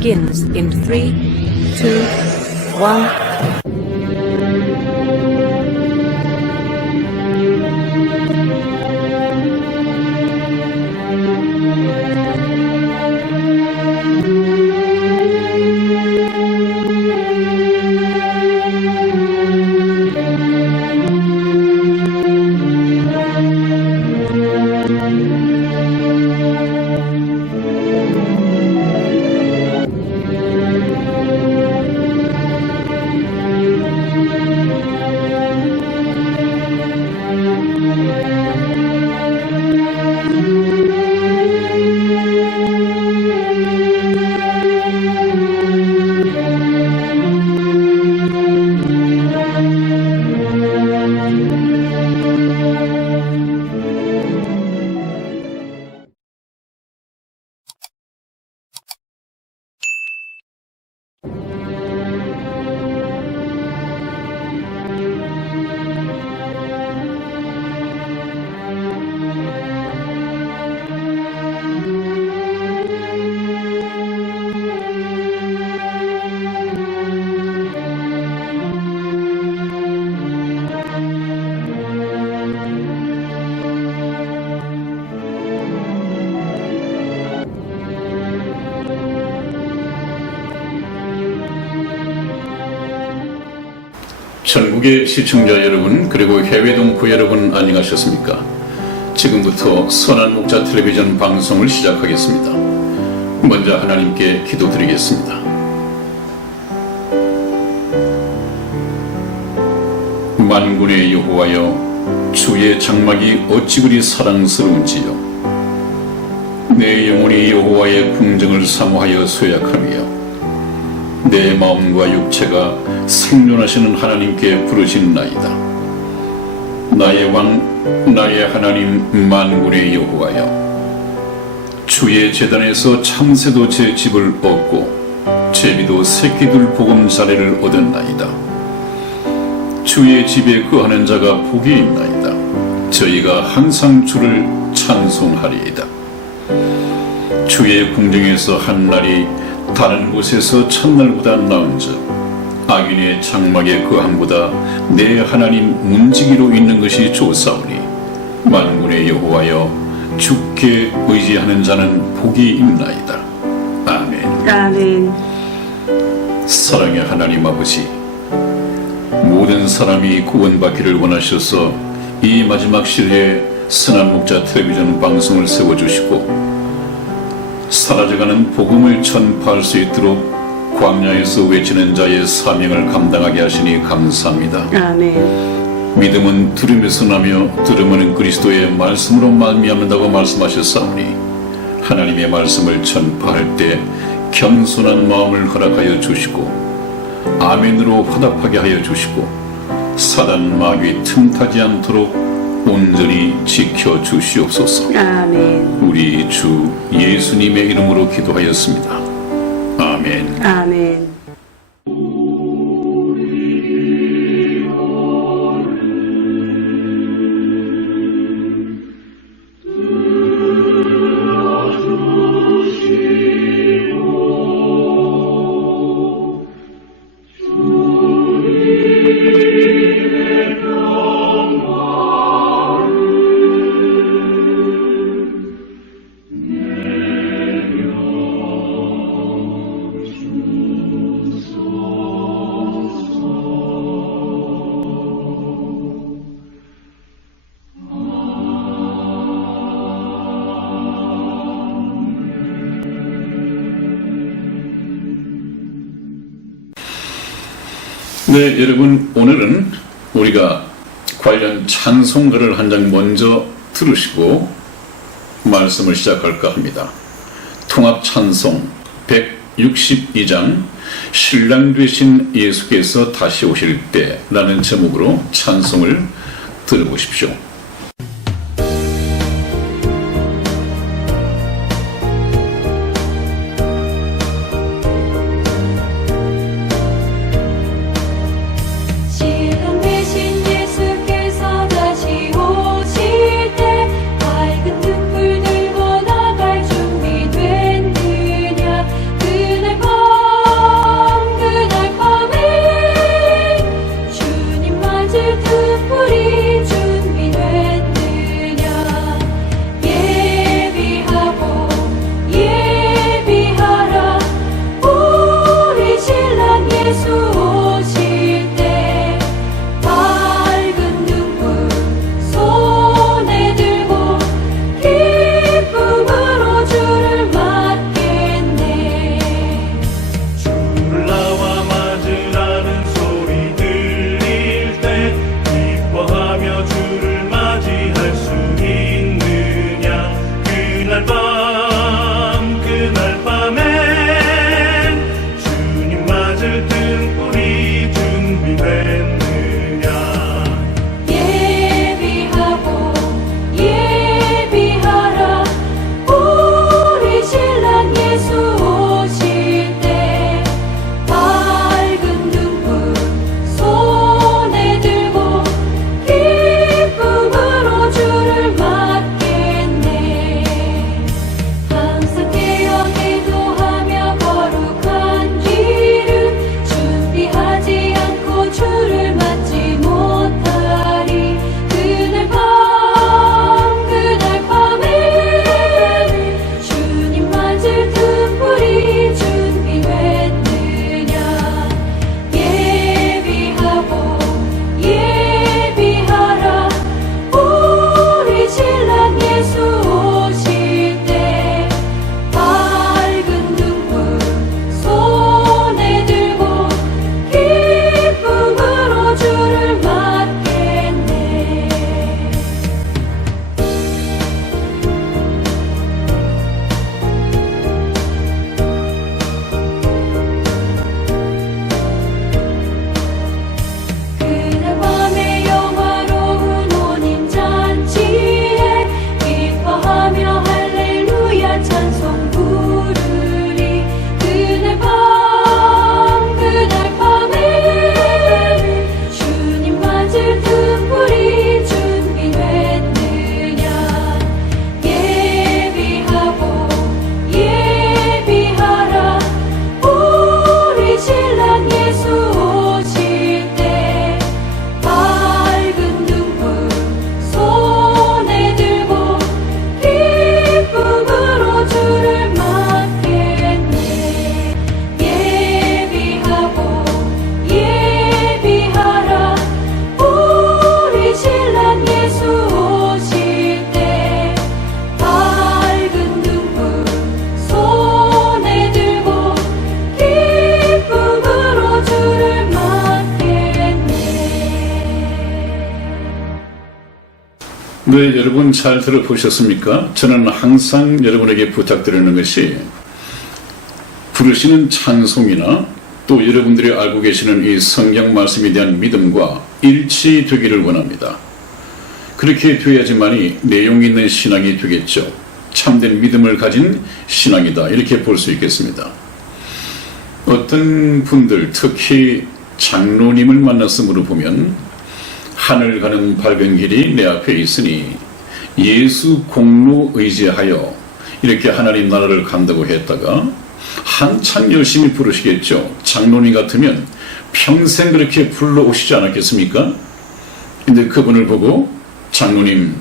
begins in 3, 2, 1. 전국의 시청자 여러분, 그리고 해외 동포 여러분, 안녕하셨습니까? 지금부터 선한 목자 텔레비전 방송을 시작하겠습니다. 먼저 하나님께 기도드리겠습니다. 만군의 여호와여, 주의 장막이 어찌 그리 사랑스러운지요. 내 영혼이 여호와의 궁정을 사모하여 소약하며 내 마음과 육체가 생존하시는 하나님께 부르짖나이다. 나의 왕, 나의 하나님, 만군의 여호와여, 주의 제단에서 참새도 제 집을 얻고 제비도 새끼들 보금자리를 얻었나이다. 주의 집에 거하는 자가 복이 있나이다. 저희가 항상 주를 찬송하리이다. 주의 궁정에서 한 날이 다른 곳에서 첫날보다 나은즉 악인의 장막의 거함보다 내 하나님 문지기로 있는 것이 좋사오니 만군의 여호와여, 주께 의지하는 자는 복이 있나이다. 아멘. 아멘. 사랑의 하나님 아버지, 모든 사람이 구원받기를 원하셔서 이 마지막 시대에 선한 목자 텔레비전 방송을 세워주시고 사라져가는 복음을 전파할 수 있도록 광야에서 외치는 자의 사명을 감당하게 하시니 감사합니다. 아멘. 믿음은 들음에서 나며 들음은 그리스도의 말씀으로 말미암는다고 말씀하셨사오니 하나님의 말씀을 전파할 때 겸손한 마음을 허락하여 주시고 아멘으로 화답하게 하여 주시고 사단 마귀 틈타지 않도록 온전히 지켜주시옵소서. 아멘. 우리 주 예수님의 이름으로 기도하였습니다. 아멘. 아멘. 네, 여러분, 오늘은 우리가 관련 찬송가를 한 장 먼저 들으시고 말씀을 시작할까 합니다. 통합 찬송 162장 신랑 되신 예수께서 다시 오실 때라는 제목으로 찬송을 들어보십시오. 밝은 등불 들고 나갈 준비됐느냐, 그날 네, 여러분 잘 들어보셨습니까? 저는 항상 여러분에게 부탁드리는 것이 부르시는 찬송이나 또 여러분들이 알고 계시는 이 성경 말씀에 대한 믿음과 일치되기를 원합니다. 그렇게 되어야지만이 내용 있는 신앙이 되겠죠. 참된 믿음을 가진 신앙이다, 이렇게 볼 수 있겠습니다. 어떤 분들, 특히 장로님을 만났음으로 보면 하늘 가는 밝은 길이 내 앞에 있으니 예수 공로 의지하여 이렇게 하나님 나라를 간다고 했다가 한참 열심히 부르시겠죠. 장로님 같으면 평생 그렇게 불러오시지 않았겠습니까? 근데 그분을 보고 장로님,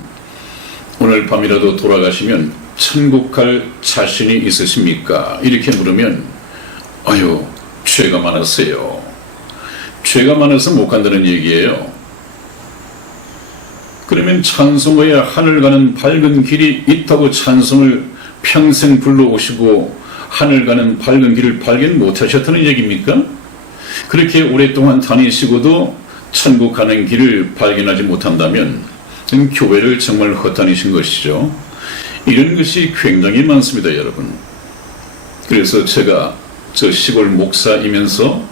오늘 밤이라도 돌아가시면 천국 갈 자신이 있으십니까? 이렇게 물으면 아유, 죄가 많았어요. 죄가 많아서 못 간다는 얘기예요. 그러면 찬송가에 하늘 가는 밝은 길이 있다고 찬송을 평생 불러오시고 하늘 가는 밝은 길을 발견 못하셨다는 얘기입니까? 그렇게 오랫동안 다니시고도 천국 가는 길을 발견하지 못한다면 교회를 정말 헛다니신 것이죠. 이런 것이 굉장히 많습니다, 여러분. 그래서 제가 저 시골 목사이면서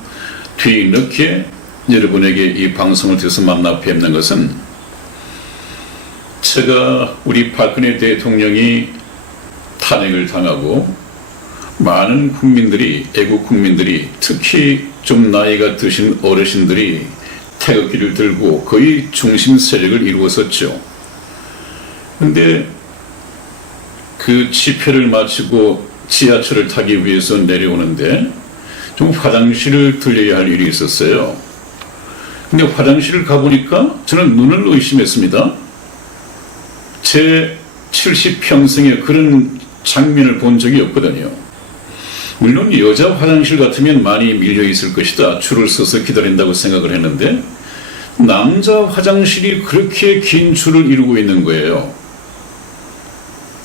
뒤늦게 여러분에게 이 방송을 통해서 만나 뵙는 것은 제가 우리 박근혜 대통령이 탄핵을 당하고 많은 국민들이, 애국 국민들이, 특히 좀 나이가 드신 어르신들이 태극기를 들고 거의 중심 세력을 이루었었죠. 근데 그 집회를 마치고 지하철을 타기 위해서 내려오는데 좀 화장실을 들려야 할 일이 있었어요. 근데 화장실을 가보니까 저는 눈을 의심했습니다. 제 70평생에 그런 장면을 본 적이 없거든요. 물론 여자 화장실 같으면 많이 밀려 있을 것이다, 줄을 서서 기다린다고 생각을 했는데 남자 화장실이 그렇게 긴 줄을 이루고 있는 거예요.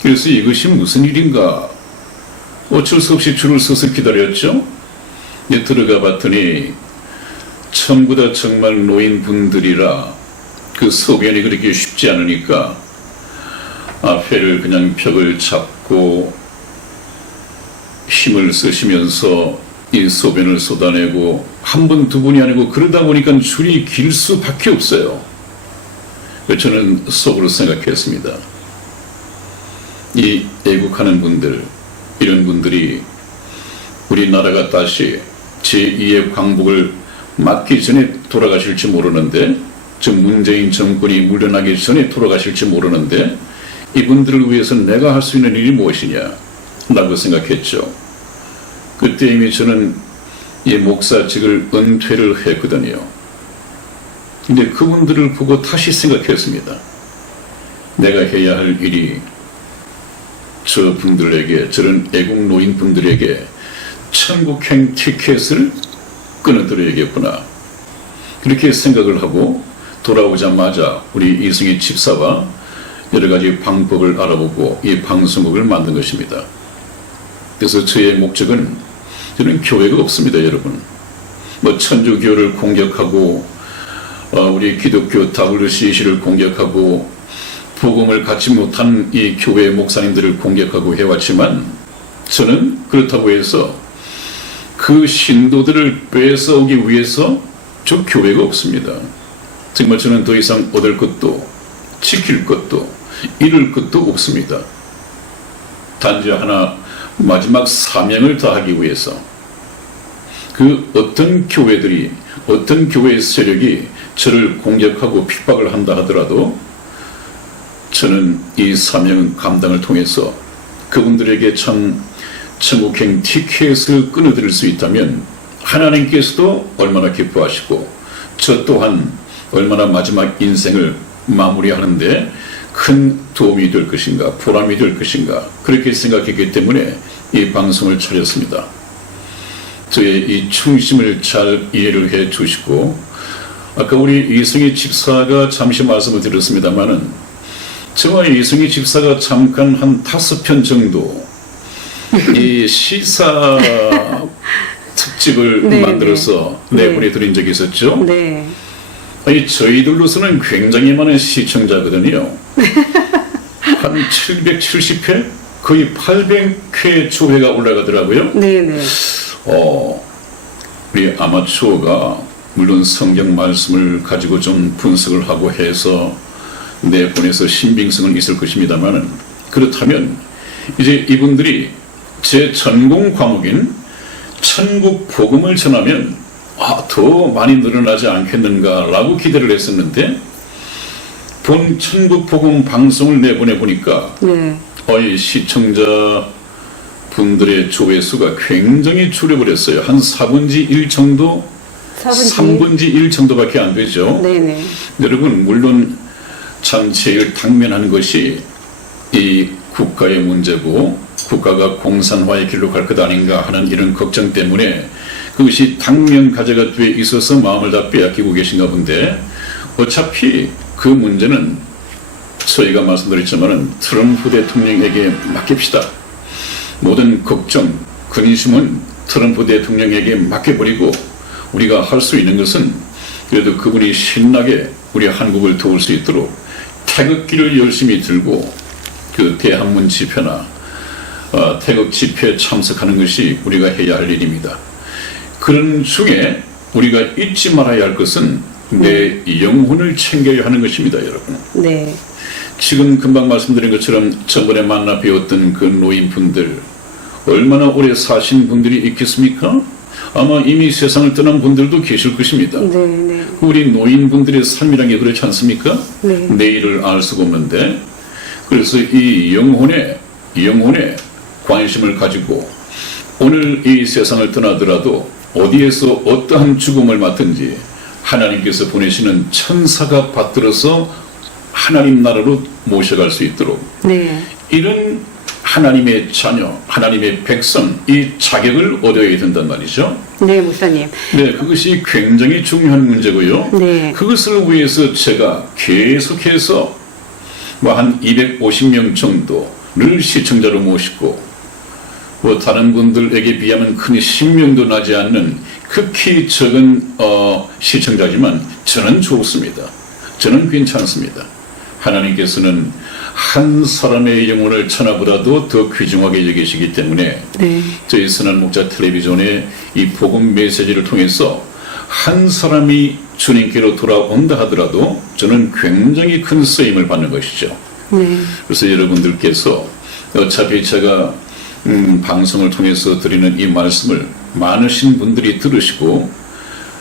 그래서 이것이 무슨 일인가, 어쩔 수 없이 줄을 서서 기다렸죠. 이제 들어가 봤더니 전부 다 정말 노인분들이라 그 소변이 그렇게 쉽지 않으니까 앞에를 그냥 벽을 잡고 힘을 쓰시면서 이 소변을 쏟아내고 한 분, 두 분이 아니고 그러다 보니까 줄이 길 수밖에 없어요. 저는 속으로 생각했습니다. 이 애국하는 분들, 이런 분들이 우리나라가 다시 제2의 광복을 맞기 전에 돌아가실지 모르는데, 저 문재인 정권이 물러나기 전에 돌아가실지 모르는데 이분들을 위해서 내가 할 수 있는 일이 무엇이냐 라고 생각했죠. 그때 이미 저는 이 목사직을 은퇴를 했거든요. 근데 그분들을 보고 다시 생각했습니다. 내가 해야 할 일이 저 분들에게, 저런 애국 노인분들에게 천국행 티켓을 끊어드려야겠구나. 그렇게 생각을 하고 돌아오자마자 우리 이승희 집사와 여러 가지 방법을 알아보고 이 방송국을 만든 것입니다. 그래서 저의 목적은, 저는 교회가 없습니다, 여러분. 뭐 천주교를 공격하고 우리 기독교 WCC를 공격하고 복음을 갖지 못한 이 교회 목사님들을 공격하고 해왔지만 저는 그렇다고 해서 그 신도들을 뺏어오기 위해서 저 교회가 없습니다. 정말 저는 더 이상 얻을 것도 지킬 것도 이룰 것도 없습니다. 단지 하나, 마지막 사명을 다하기 위해서 그 어떤 교회들이, 어떤 교회 세력이 저를 공격하고 핍박을 한다 하더라도 저는 이 사명 감당을 통해서 그분들에게 참 천국행 티켓을 끊어드릴 수 있다면 하나님께서도 얼마나 기뻐하시고 저 또한 얼마나 마지막 인생을 마무리하는데 큰 도움이 될 것인가, 보람이 될 것인가, 그렇게 생각했기 때문에 이 방송을 차렸습니다. 저의 이 충심을 잘 이해를 해 주시고, 아까 우리 이승희 집사가 잠시 말씀을 드렸습니다마는 저와 이승희 집사가 잠깐 한 5편 정도 이 시사 특집을 네, 만들어서 네. 내보내드린 적이 있었죠. 네. 아니, 저희들로서는 굉장히 많은 시청자거든요. 한 770회? 거의 800회 조회가 올라가더라고요. 네네. 우리 아마추어가 물론 성경 말씀을 가지고 좀 분석을 하고 해서 내보내서 신빙성은 있을 것입니다만, 그렇다면 이제 이분들이 제 전공 과목인 천국 복음을 전하면 더 많이 늘어나지 않겠는가라고 기대를 했었는데, 본 천국 복음 방송을 내보내 보니까 네. 시청자 분들의 조회수가 굉장히 줄여버렸어요. 한 4분의 1 정도, 3분의 1 정도밖에 안 되죠. 네네. 여러분, 물론 참 제일 당면한 것이 이 국가의 문제고 국가가 공산화의 길로 갈 것 아닌가 하는 이런 걱정 때문에 그것이 당면 과제가 돼 있어서 마음을 다 빼앗기고 계신가 본데, 어차피 그 문제는 저희가 말씀드렸지만은 트럼프 대통령에게 맡깁시다. 모든 걱정, 근심은 트럼프 대통령에게 맡겨버리고 우리가 할 수 있는 것은 그래도 그분이 신나게 우리 한국을 도울 수 있도록 태극기를 열심히 들고 그 대한문 집회나 태극 집회에 참석하는 것이 우리가 해야 할 일입니다. 그런 중에 우리가 잊지 말아야 할 것은 내 영혼을 챙겨야 하는 것입니다, 여러분. 네. 지금 금방 말씀드린 것처럼 저번에 만나 뵈었던 그 노인분들, 얼마나 오래 사신 분들이 있겠습니까? 아마 이미 세상을 떠난 분들도 계실 것입니다. 네네. 우리 노인분들의 삶이란 게 그렇지 않습니까? 네. 내일을 알 수가 없는데, 그래서 이 영혼에 관심을 가지고 오늘 이 세상을 떠나더라도 어디에서 어떠한 죽음을 맞든지 하나님께서 보내시는 천사가 받들어서 하나님 나라로 모셔갈 수 있도록, 네. 이런 하나님의 자녀, 하나님의 백성, 이 자격을 얻어야 된단 말이죠. 네, 목사님. 네, 그것이 굉장히 중요한 문제고요. 네. 그것을 위해서 제가 계속해서 한 250명 정도를 시청자로 모시고, 다른 분들에게 비하면 큰 10명도 나지 않는 극히 적은 시청자지만 저는 좋습니다. 저는 괜찮습니다. 하나님께서는 한 사람의 영혼을 천하보다도 더 귀중하게 여기시기 때문에 네. 저희 선한 목자 텔레비전의 이 복음 메시지를 통해서 한 사람이 주님께로 돌아온다 하더라도 저는 굉장히 큰 쓰임을 받는 것이죠. 네. 그래서 여러분들께서 어차피 제가 방송을 통해서 드리는 이 말씀을 많으신 분들이 들으시고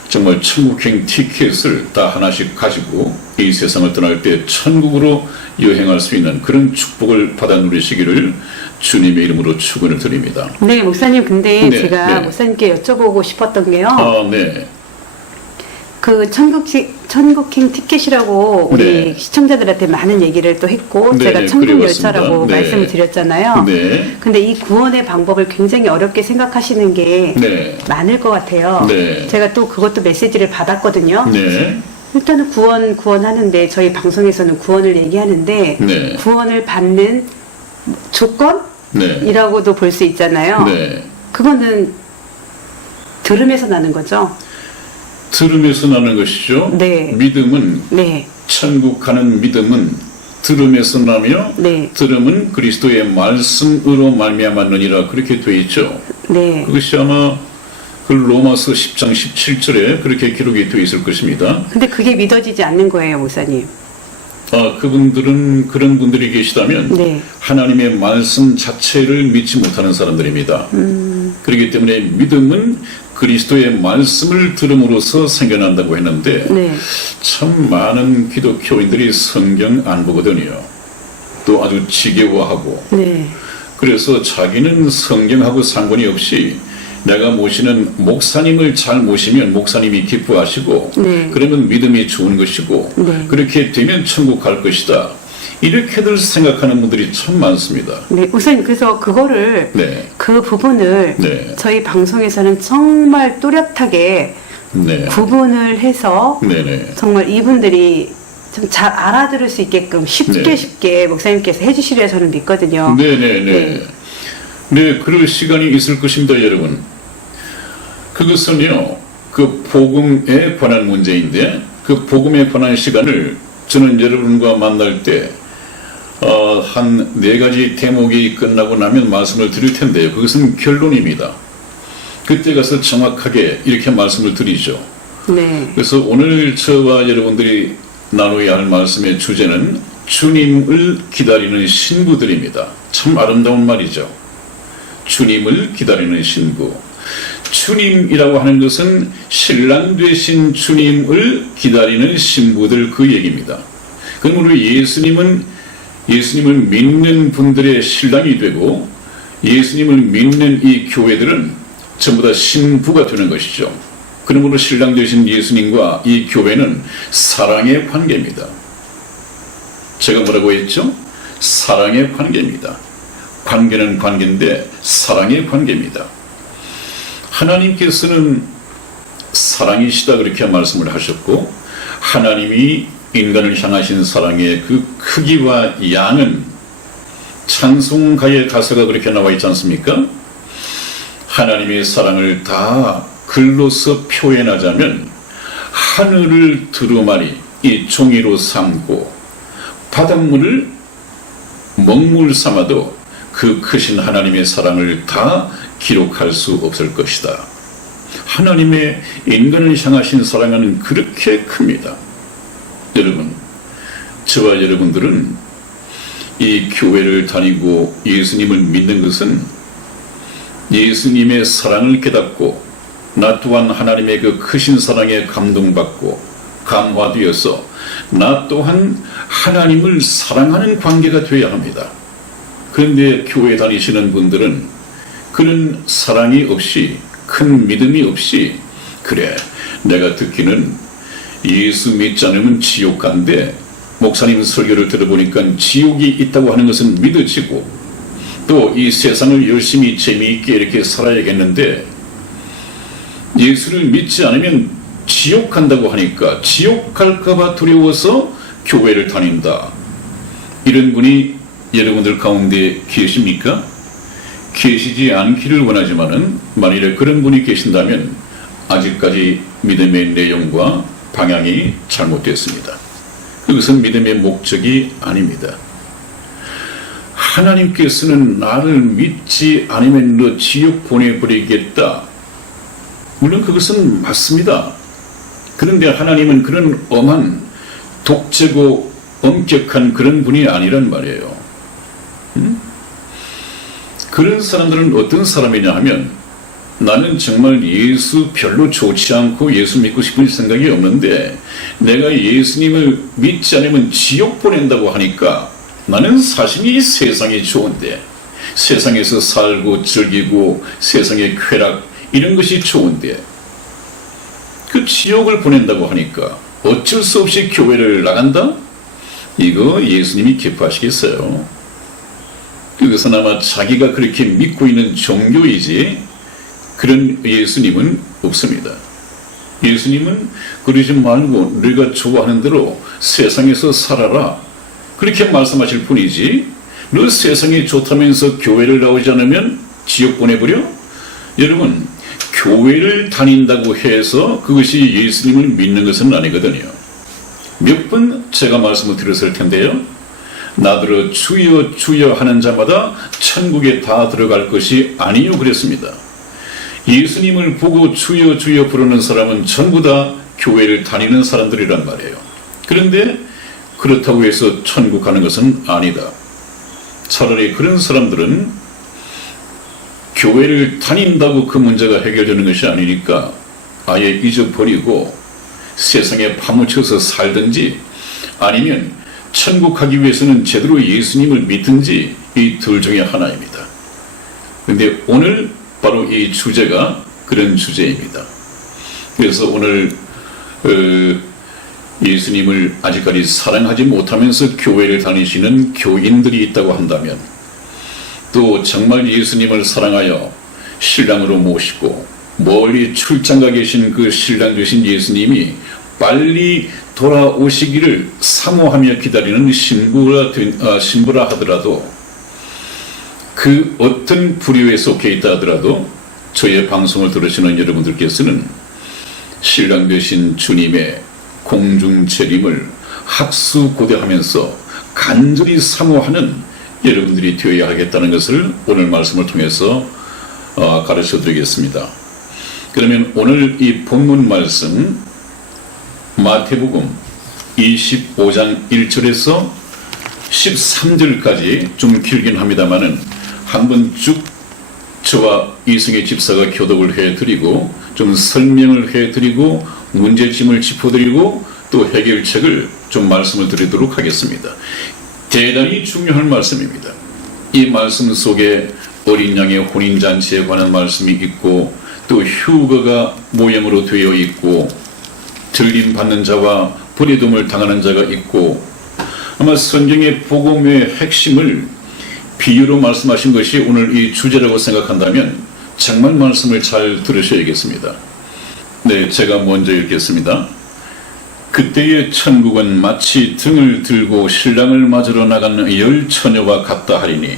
정말 천국행 티켓을 다 하나씩 가지고 이 세상을 떠날 때 천국으로 여행할 수 있는 그런 축복을 받아 누리시기를 주님의 이름으로 축원을 드립니다. 네, 목사님. 근데 네, 제가 네. 목사님께 여쭤보고 싶었던 게요. 네. 그 천국행 티켓이라고 우리 네. 시청자들한테 많은 얘기를 또 했고, 네, 제가 네, 천국열차라고 그래왔습니다. 네. 말씀을 드렸잖아요. 네. 근데 이 구원의 방법을 굉장히 어렵게 생각하시는 게 네. 많을 것 같아요. 네. 제가 또 그것도 메시지를 받았거든요. 네. 일단은 구원하는데, 저희 방송에서는 구원을 얘기하는데 네. 구원을 받는 조건이라고도 네. 볼 수 있잖아요. 네. 그거는 들음에서 나는 거죠. 들음에서 나는 것이죠. 네. 믿음은, 네. 천국 가는 믿음은 들음에서 나며 네. 들음은 그리스도의 말씀으로 말미암았느니라, 그렇게 돼 있죠. 네. 그것이 아마 그 로마서 10장 17절에 그렇게 기록이 되어 있을 것입니다. 근데 그게 믿어지지 않는 거예요, 목사님. 그분들은, 그런 분들이 계시다면 네. 하나님의 말씀 자체를 믿지 못하는 사람들입니다. 그렇기 때문에 믿음은 그리스도의 말씀을 들음으로써 생겨난다고 했는데, 네. 참 많은 기독교인들이 성경 안 보거든요. 또 아주 지겨워하고, 네. 그래서 자기는 성경하고 상관이 없이 내가 모시는 목사님을 잘 모시면 목사님이 기뻐하시고, 네. 그러면 믿음이 좋은 것이고, 네. 그렇게 되면 천국 갈 것이다, 이렇게들 생각하는 분들이 참 많습니다. 네, 목사님, 그래서 그거를 네. 그 부분을 네. 저희 방송에서는 정말 또렷하게 네. 구분을 해서 네네. 정말 이분들이 좀 잘 알아들을 수 있게끔 쉽게 네. 쉽게 목사님께서 해주시려 저는 믿거든요. 네네네. 네. 네, 그럴 시간이 있을 것입니다, 여러분. 그것은요, 그 복음에 관한 문제인데, 그 복음에 관한 시간을 저는 여러분과 만날 때 한 4가지 대목이 끝나고 나면 말씀을 드릴 텐데요. 그것은 결론입니다. 그때 가서 정확하게 이렇게 말씀을 드리죠. 네. 그래서 오늘 저와 여러분들이 나누어야 할 말씀의 주제는 주님을 기다리는 신부들입니다. 참 아름다운 말이죠. 주님을 기다리는 신부. 주님이라고 하는 것은 신랑 되신 주님을 기다리는 신부들 그 얘기입니다. 그러므로 예수님을 믿는 분들의 신랑이 되고 예수님을 믿는 이 교회들은 전부 다 신부가 되는 것이죠. 그러므로 신랑 되신 예수님과 이 교회는 사랑의 관계입니다. 제가 뭐라고 했죠? 사랑의 관계입니다. 관계는 관계인데 사랑의 관계입니다. 하나님께서는 사랑이시다 그렇게 말씀을 하셨고 하나님이 인간을 향하신 사랑의 그 크기와 양은 찬송가의 가사가 그렇게 나와 있지 않습니까? 하나님의 사랑을 다 글로서 표현하자면 하늘을 두루마리 이 종이로 삼고 바닷물을 먹물 삼아도 그 크신 하나님의 사랑을 다 기록할 수 없을 것이다. 하나님의 인간을 향하신 사랑은 그렇게 큽니다. 여러분, 저와 여러분들은 이 교회를 다니고 예수님을 믿는 것은 예수님의 사랑을 깨닫고 나 또한 하나님의 그 크신 사랑에 감동받고 감화되어서 나 또한 하나님을 사랑하는 관계가 되어야 합니다. 그런데 교회 다니시는 분들은 그런 사랑이 없이 큰 믿음이 없이 그래 내가 듣기는 예수 믿지 않으면 지옥 간대 목사님 설교를 들어보니까 지옥이 있다고 하는 것은 믿어지고 또 이 세상을 열심히 재미있게 이렇게 살아야겠는데 예수를 믿지 않으면 지옥 간다고 하니까 지옥 갈까봐 두려워서 교회를 다닌다. 이런 분이 여러분들 가운데 계십니까? 계시지 않기를 원하지만은 만일에 그런 분이 계신다면 아직까지 믿음의 내용과 방향이 잘못됐습니다. 그것은 믿음의 목적이 아닙니다. 하나님께서는 나를 믿지 않으면 너 지옥 보내버리겠다. 물론 그것은 맞습니다. 그런데 하나님은 그런 엄한 독재고 엄격한 그런 분이 아니란 말이에요. 그런 사람들은 어떤 사람이냐 하면 나는 정말 예수 별로 좋지 않고 예수 믿고 싶은 생각이 없는데 내가 예수님을 믿지 않으면 지옥 보낸다고 하니까 나는 사실 이 세상이 좋은데 세상에서 살고 즐기고 세상의 쾌락 이런 것이 좋은데 그 지옥을 보낸다고 하니까 어쩔 수 없이 교회를 나간다? 이거 예수님이 기뻐하시겠어요? 그것은 아마 자기가 그렇게 믿고 있는 종교이지 그런 예수님은 없습니다. 예수님은 그러지 말고 네가 좋아하는 대로 세상에서 살아라 그렇게 말씀하실 뿐이지 너 세상이 좋다면서 교회를 나오지 않으면 지옥 보내버려? 여러분 교회를 다닌다고 해서 그것이 예수님을 믿는 것은 아니거든요. 몇 번 제가 말씀을 드렸을 텐데요. 나더러 주여 주여 하는 자마다 천국에 다 들어갈 것이 아니요 그랬습니다. 예수님을 보고 주여 주여 부르는 사람은 전부 다 교회를 다니는 사람들이란 말이에요. 그런데 그렇다고 해서 천국 가는 것은 아니다. 차라리 그런 사람들은 교회를 다닌다고 그 문제가 해결되는 것이 아니니까 아예 잊어버리고 세상에 파묻혀서 살든지 아니면 천국 가기 위해서는 제대로 예수님을 믿든지 이 둘 중에 하나입니다. 그런데 오늘 바로 이 주제가 그런 주제입니다. 그래서 오늘 예수님을 아직까지 사랑하지 못하면서 교회를 다니시는 교인들이 있다고 한다면 또 정말 예수님을 사랑하여 신랑으로 모시고 멀리 출장가 계신 그 신랑 되신 예수님이 빨리 돌아오시기를 사모하며 기다리는 신부라 하더라도 그 어떤 부류에 속해 있다 하더라도 저의 방송을 들으시는 여러분들께서는 신랑 되신 주님의 공중재림을 학수고대하면서 간절히 사모하는 여러분들이 되어야 하겠다는 것을 오늘 말씀을 통해서 가르쳐 드리겠습니다. 그러면 오늘 이 본문 말씀 마태복음 25장 1절에서 13절까지 좀 길긴 합니다만은 한번 쭉 저와 이승희 집사가 교독을 해드리고 좀 설명을 해드리고 문제점을 짚어드리고 또 해결책을 좀 말씀을 드리도록 하겠습니다. 대단히 중요한 말씀입니다. 이 말씀 속에 어린 양의 혼인잔치에 관한 말씀이 있고 또 휴거가 모형으로 되어 있고 들림받는 자와 버리둠을 당하는 자가 있고 아마 성경의 복음의 핵심을 비유로 말씀하신 것이 오늘 이 주제라고 생각한다면 정말 말씀을 잘 들으셔야겠습니다. 네, 제가 먼저 읽겠습니다. 그때의 천국은 마치 등을 들고 신랑을 맞으러 나가는 열 처녀와 같다 하리니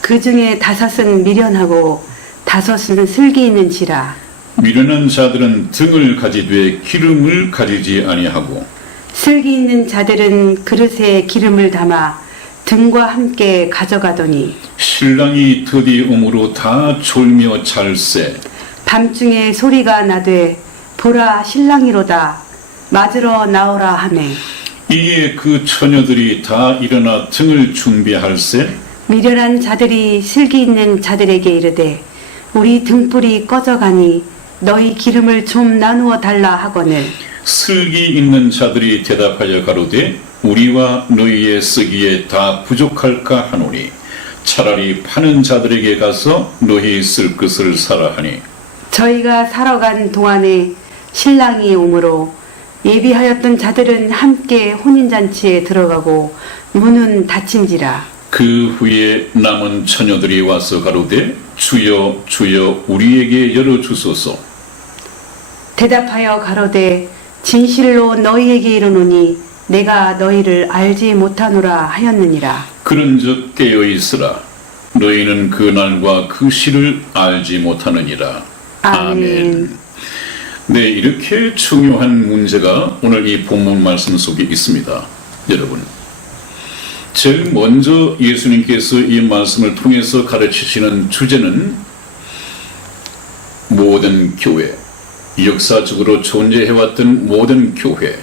그 중에 5은 미련하고 5은 슬기 있는지라. 미련한 자들은 등을 가지되 기름을 가지지 아니하고 슬기 있는 자들은 그릇에 기름을 담아 등과 함께 가져가더니 신랑이 드디 오므로 다 졸며 잘세 밤중에 소리가 나되 보라 신랑이로다 맞으러 나오라 하매 이에 그 처녀들이 다 일어나 등을 준비할세 미련한 자들이 슬기 있는 자들에게 이르되 우리 등불이 꺼져가니 너희 기름을 좀 나누어 달라 하거늘 슬기 있는 자들이 대답하여 가로되 우리와 너희의 쓰기에 다 부족할까 하노니 차라리 파는 자들에게 가서 너희 쓸 것을 사라 하니 저희가 살아간 동안에 신랑이 오므로 예비하였던 자들은 함께 혼인잔치에 들어가고 문은 닫힌지라. 그 후에 남은 처녀들이 와서 가로되 주여 주여 우리에게 열어주소서 대답하여 가로되 진실로 너희에게 이르노니 내가 너희를 알지 못하노라 하였느니라. 그런즉 깨어있으라 너희는 그 날과 그 시를 알지 못하느니라. 아멘. 네, 이렇게 중요한 문제가 오늘 이 본문 말씀 속에 있습니다. 여러분, 제일 먼저 예수님께서 이 말씀을 통해서 가르치시는 주제는 모든 교회, 역사적으로 존재해왔던 모든 교회,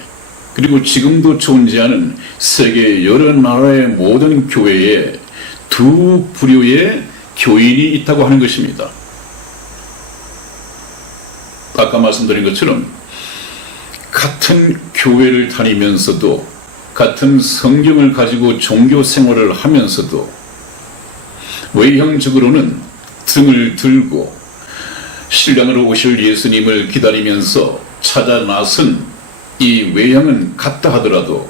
그리고 지금도 존재하는 세계 여러 나라의 모든 교회에 두 부류의 교인이 있다고 하는 것입니다. 아까 말씀드린 것처럼 같은 교회를 다니면서도 같은 성경을 가지고 종교 생활을 하면서도 외형적으로는 등을 들고 신랑으로 오실 예수님을 기다리면서 찾아 나선 이 외형은 같다 하더라도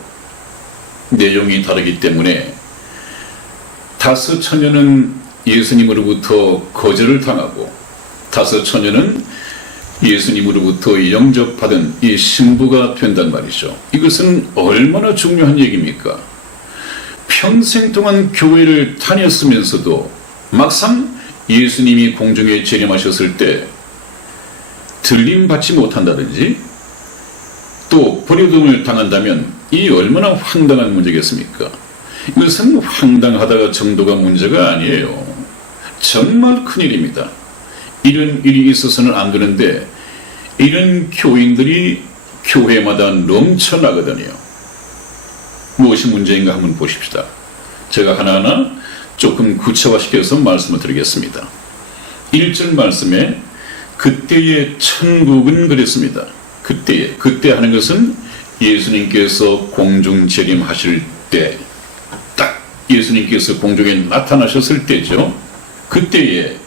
내용이 다르기 때문에 5 처녀는 예수님으로부터 거절을 당하고 5 처녀는 예수님으로부터 영접받은 이 신부가 된단 말이죠. 이것은 얼마나 중요한 얘기입니까? 평생 동안 교회를 다녔으면서도 막상 예수님이 공중에 재림하셨을 때 들림받지 못한다든지 또 버림을 당한다면 이 얼마나 황당한 문제겠습니까? 이것은 황당하다가 정도가 문제가 아니에요. 정말 큰일입니다. 이런 일이 있어서는 안 되는데 이런 교인들이 교회마다 넘쳐나거든요. 무엇이 문제인가 한번 보십시다. 제가 하나하나 조금 구체화시켜서 말씀을 드리겠습니다. 1절 말씀에 그때의 천국은 그랬습니다. 그때 하는 것은 예수님께서 공중 재림하실 때, 딱 예수님께서 공중에 나타나셨을 때죠. 그때에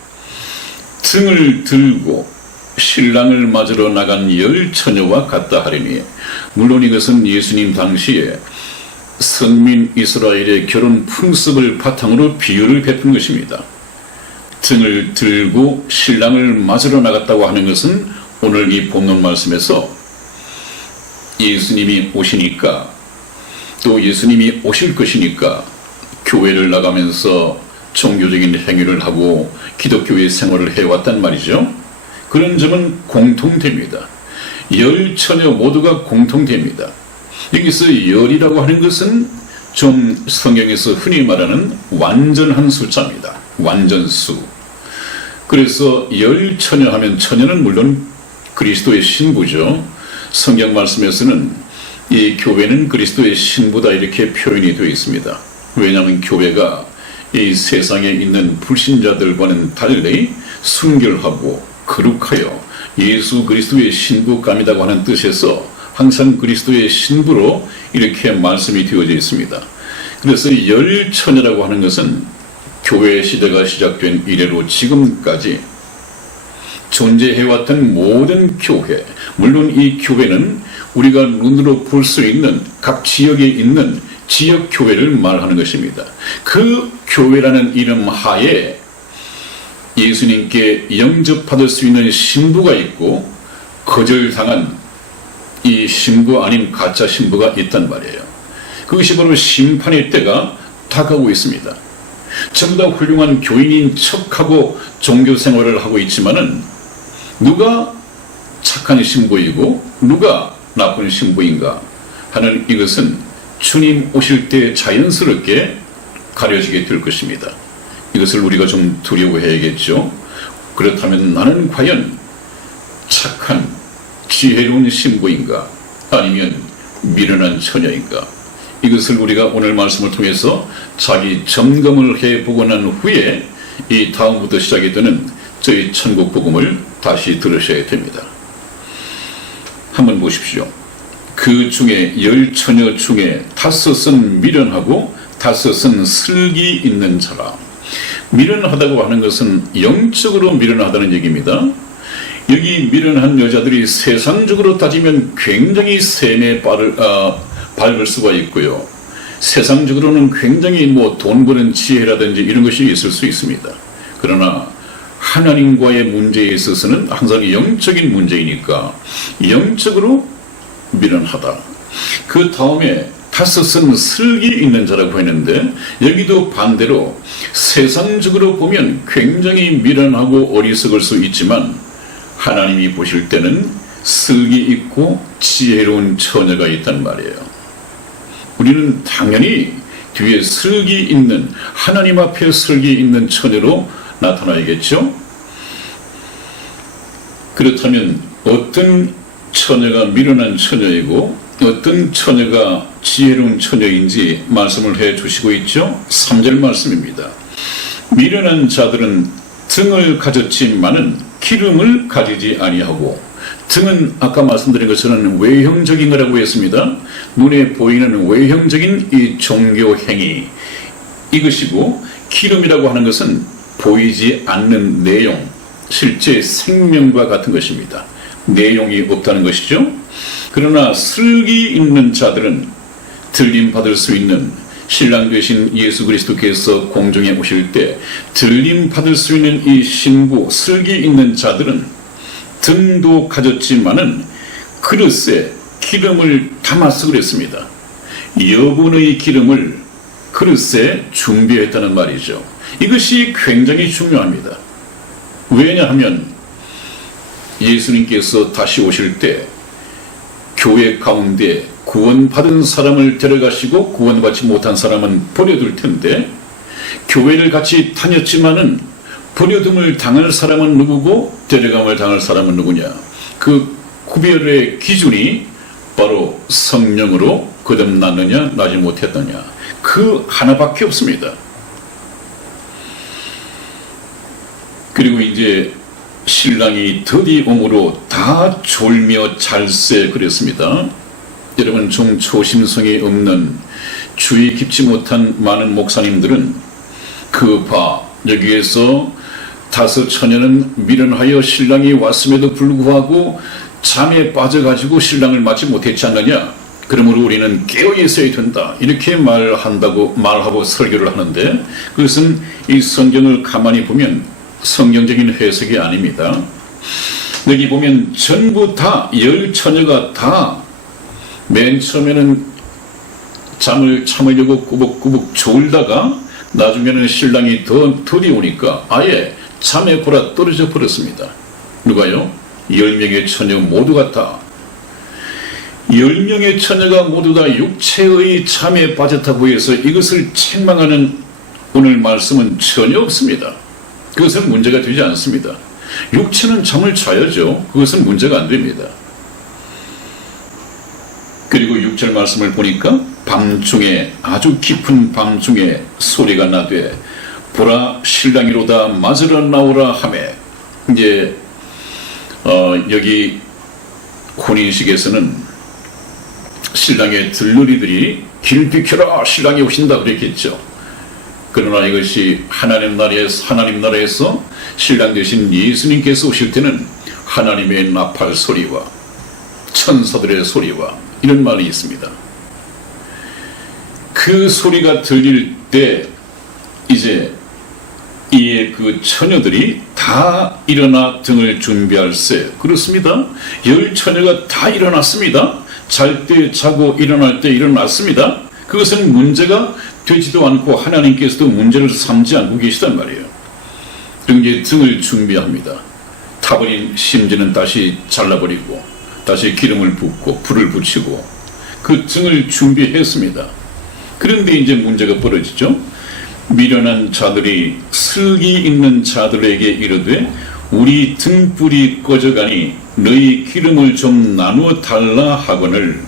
등을 들고 신랑을 맞으러 나간 10 처녀와 같다 하리니, 물론 이것은 예수님 당시에 선민 이스라엘의 결혼 풍습을 바탕으로 비유를 베푼 것입니다. 등을 들고 신랑을 맞으러 나갔다고 하는 것은 오늘 이 본문 말씀에서 예수님이 오시니까, 또 예수님이 오실 것이니까 교회를 나가면서 종교적인 행위를 하고 기독교의 생활을 해왔단 말이죠. 그런 점은 공통됩니다. 열 처녀 모두가 공통됩니다. 여기서 열이라고 하는 것은 좀 성경에서 흔히 말하는 완전한 숫자입니다. 완전수. 그래서 열 처녀 하면 처녀는 물론 그리스도의 신부죠. 성경 말씀에서는 이 교회는 그리스도의 신부다 이렇게 표현이 되어 있습니다. 왜냐하면 교회가 이 세상에 있는 불신자들과는 달리 순결하고 거룩하여 예수 그리스도의 신부감이라고 하는 뜻에서 항상 그리스도의 신부로 이렇게 말씀이 되어져 있습니다. 그래서 열 처녀라고 하는 것은 교회 시대가 시작된 이래로 지금까지 존재해왔던 모든 교회, 물론 이 교회는 우리가 눈으로 볼 수 있는 각 지역에 있는 지역 교회를 말하는 것입니다. 그 교회라는 이름 하에 예수님께 영접받을 수 있는 신부가 있고 거절당한 이 신부 아닌 가짜 신부가 있단 말이에요. 그것이 바로 심판의 때가 다가오고 있습니다. 전부 다 훌륭한 교인인 척하고 종교 생활을 하고 있지만은 누가 착한 신부이고 누가 나쁜 신부인가 하는 이것은 주님 오실 때 자연스럽게 가려지게 될 것입니다. 이것을 우리가 좀 두려워해야겠죠. 그렇다면 나는 과연 착한 지혜로운 신부인가 아니면 미련한 처녀인가, 이것을 우리가 오늘 말씀을 통해서 자기 점검을 해보고 난 후에 이 다음부터 시작이 되는 저희 천국 복음을 다시 들으셔야 됩니다. 한번 보십시오. 그 중에 열 처녀 중에 다섯은 미련하고 다섯은 슬기 있는 자라. 미련하다고 하는 것은 영적으로 미련하다는 얘기입니다. 여기 미련한 여자들이 세상적으로 따지면 굉장히 셈에 밟을 수가 있고요. 세상적으로는 굉장히 돈 버는 지혜라든지 이런 것이 있을 수 있습니다. 그러나 하나님과의 문제에 있어서는 항상 영적인 문제이니까 영적으로 미련하다. 그 다음에 다섯은 슬기 있는 자라고 했는데 여기도 반대로 세상적으로 보면 굉장히 미련하고 어리석을 수 있지만 하나님이 보실 때는 슬기 있고 지혜로운 처녀가 있단 말이에요. 우리는 당연히 뒤에 슬기 있는, 하나님 앞에 슬기 있는 처녀로 나타나야겠죠. 그렇다면 어떤 처녀가 미련한 처녀이고 어떤 처녀가 지혜로운 처녀인지 말씀을 해 주시고 있죠. 3절 말씀입니다. 미련한 자들은 등을 가졌지만은 기름을 가지지 아니하고, 등은 아까 말씀드린 것처럼 외형적인 거라고 했습니다. 눈에 보이는 외형적인 이 종교 행위, 이것이고 기름이라고 하는 것은 보이지 않는 내용, 실제 생명과 같은 것입니다. 내용이 없다는 것이죠. 그러나 슬기 있는 자들은 들림 받을 수 있는, 신랑 되신 예수 그리스도께서 공중에 오실 때 들림 받을 수 있는 이 신부, 슬기 있는 자들은 등도 가졌지만은 그릇에 기름을 담아서 그랬습니다. 여분의 기름을 그릇에 준비했다는 말이죠. 이것이 굉장히 중요합니다. 왜냐하면 예수님께서 다시 오실 때 교회 가운데 구원받은 사람을 데려가시고 구원받지 못한 사람은 버려둘 텐데, 교회를 같이 다녔지만은 버려둠을 당할 사람은 누구고 데려감을 당할 사람은 누구냐, 그 구별의 기준이 바로 성령으로 거듭났느냐 나지 못했느냐, 그 하나밖에 없습니다. 그리고 이제 신랑이 더디 오므로 다 졸며 잘세 그랬습니다. 여러분, 좀 조심성이 없는, 주의 깊지 못한 많은 목사님들은 여기에서 다섯 처녀는 미련하여 신랑이 왔음에도 불구하고 잠에 빠져가지고 신랑을 맞지 못했지 않느냐, 그러므로 우리는 깨어 있어야 된다, 이렇게 말하고 설교를 하는데, 그것은 이 성경을 가만히 보면 성경적인 해석이 아닙니다. 여기 보면 전부 다 열 처녀가 다 맨 처음에는 잠을 참으려고 꾸벅꾸벅 졸다가 나중에는 신랑이 더디 오니까 아예 잠에 골아 떨어져 버렸습니다. 누가요? 10명의 처녀 모두가 다 10명의 처녀가 모두 다 육체의 잠에 빠졌다고 해서 이것을 책망하는 오늘 말씀은 전혀 없습니다. 그것은 문제가 되지 않습니다. 육체는 잠을 자야죠. 그것은 문제가 안 됩니다. 그리고 6절 말씀을 보니까 밤중에, 아주 깊은 밤중에 소리가 나되 보라 신랑이로다 맞으러 나오라 하매, 이제 여기 혼인식에서는 신랑의 들러리들이 길 비켜라 신랑이 오신다 그랬겠죠. 그러나 이것이 하나님 나라에서 신랑 되신 예수님께서 오실 때는 하나님의 나팔 소리와 천사들의 소리와 이런 말이 있습니다. 그 소리가 들릴 때 이제 이에 그 처녀들이 다 일어나 등을 준비할세. 그렇습니다. 10처녀가 다 일어났습니다. 잘 때 자고 일어날 때 일어났습니다. 그것은 문제가 되지도 않고 하나님께서도 문제를 삼지 않고 계시단 말이에요. 그럼 이제 등을 준비합니다. 타버린 심지는 다시 잘라버리고 다시 기름을 붓고 불을 붙이고 그 등을 준비했습니다. 그런데 이제 문제가 벌어지죠. 미련한 자들이 슬기 있는 자들에게 이르되 우리 등불이 꺼져가니 너희 기름을 좀 나누어 달라 하거늘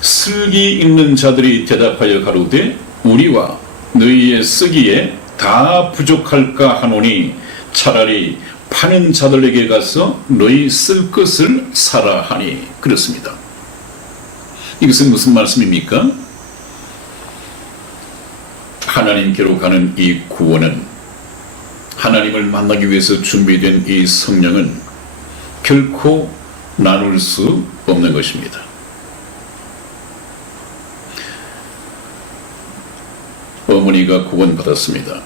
슬기 있는 자들이 대답하여 가로되 우리와 너희의 쓰기에 다 부족할까 하노니 차라리 파는 자들에게 가서 너희 쓸 것을 사라 하니. 그렇습니다. 이것은 무슨 말씀입니까? 하나님께로 가는 이 구원은, 하나님을 만나기 위해서 준비된 이 성령은 결코 나눌 수 없는 것입니다. 어머니가 구원받았습니다.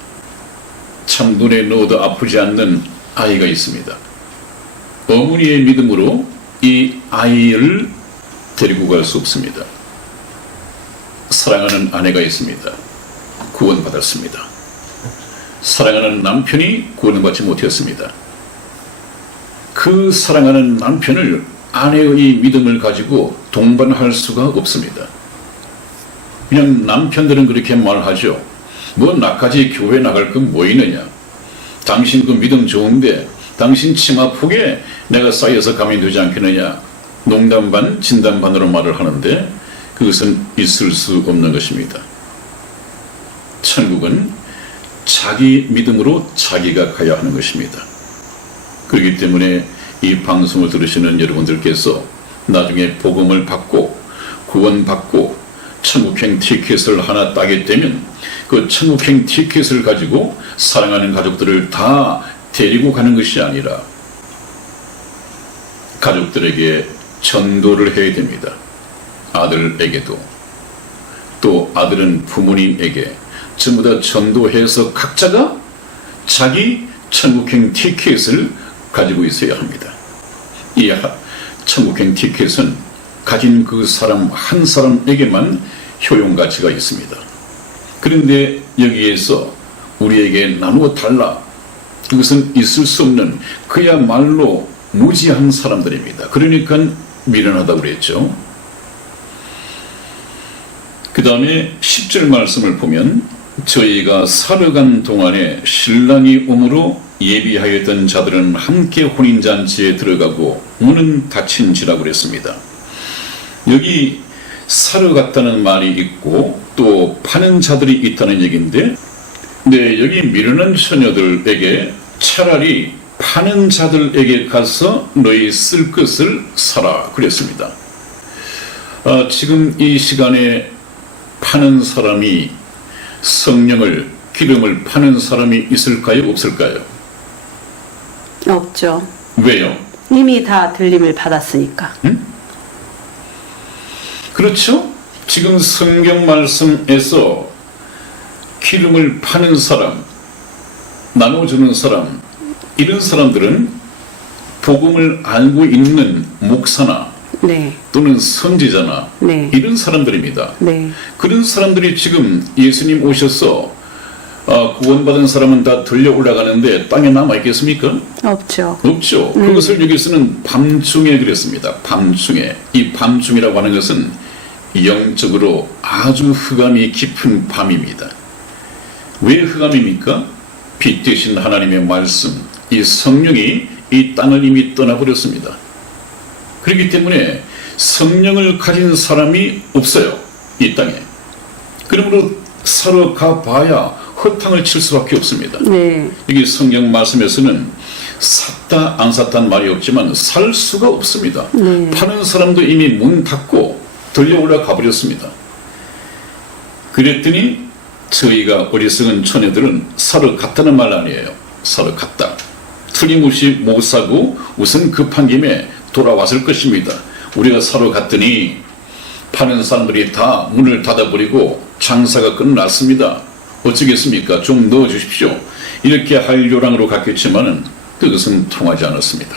참눈에 넣어도 아프지 않는 아이가 있습니다. 어머니의 믿음으로 이 아이를 데리고 갈 수 없습니다. 사랑하는 아내가 있습니다. 구원받았습니다. 사랑하는 남편이 구원받지 못했습니다. 그 사랑하는 남편을 아내의 믿음을 가지고 동반할 수가 없습니다. 그냥 남편들은 그렇게 말하죠. 뭐 나까지 교회 나갈 건 뭐 있느냐. 당신 그 믿음 좋은데 당신 치마 폭에 내가 쌓여서 가면 되지 않겠느냐. 농담 반 진담 반으로 말을 하는데 그것은 있을 수 없는 것입니다. 천국은 자기 믿음으로 자기가 가야 하는 것입니다. 그렇기 때문에 이 방송을 들으시는 여러분들께서 나중에 복음을 받고 구원받고 천국행 티켓을 하나 따게 되면 그 천국행 티켓을 가지고 사랑하는 가족들을 다 데리고 가는 것이 아니라 가족들에게 전도를 해야 됩니다. 아들에게도, 또 아들은 부모님에게 전부 다 전도해서 각자가 자기 천국행 티켓을 가지고 있어야 합니다. 이 천국행 티켓은 가진 그 사람 한 사람에게만 효용가치가 있습니다. 그런데 여기에서 우리에게 나누어 달라, 그것은 있을 수 없는 그야말로 무지한 사람들입니다. 그러니까 미련하다고 그랬죠. 그 다음에 10절 말씀을 보면 저희가 살아간 동안에 신랑이 오므로 예비하였던 자들은 함께 혼인잔치에 들어가고 문은 닫힌지라고 그랬습니다. 여기 사러 갔다는 말이 있고 또 파는 자들이 있다는 얘기인데, 네, 여기 미련한 처녀들에게 차라리 파는 자들에게 가서 너희 쓸 것을 사라 그랬습니다. 지금 이 시간에 파는 사람이, 성령을, 기름을 파는 사람이 있을까요? 없을까요? 없죠. 왜요? 이미 다 들림을 받았으니까. 그렇죠? 지금 성경 말씀에서 기름을 파는 사람, 나눠주는 사람, 이런 사람들은 복음을 알고 있는 목사나 네. 또는 선지자나 네. 이런 사람들입니다. 네. 그런 사람들이 지금 예수님 오셔서 구원받은 사람은 다 들려 올라가는데 땅에 남아있겠습니까? 없죠. 없죠. 그것을 여기서는 밤중에 그랬습니다. 밤중에. 이 밤중이라고 하는 것은 영적으로 아주 흑암이 깊은 밤입니다. 왜 흑암입니까? 빛 대신 하나님의 말씀, 이 성령이 이 땅을 이미 떠나버렸습니다. 그렇기 때문에 성령을 가진 사람이 없어요. 이 땅에. 그러므로 사러 가봐야 허탕을 칠 수밖에 없습니다. 네. 여기 성경 말씀에서는 샀다 안 샀다는 말이 없지만 살 수가 없습니다. 네. 파는 사람도 이미 문 닫고 들려 올라가 버렸습니다. 그랬더니 저희가 어리석은 처녀들은 사러 갔다는 말 아니에요. 사러 갔다. 틀림없이 못 사고 우선 급한 김에 돌아왔을 것입니다. 우리가 사러 갔더니 파는 사람들이 다 문을 닫아버리고 장사가 끝났습니다. 어쩌겠습니까? 좀 넣어주십시오. 이렇게 할 요랑으로 갔겠지만은 그것은 통하지 않았습니다.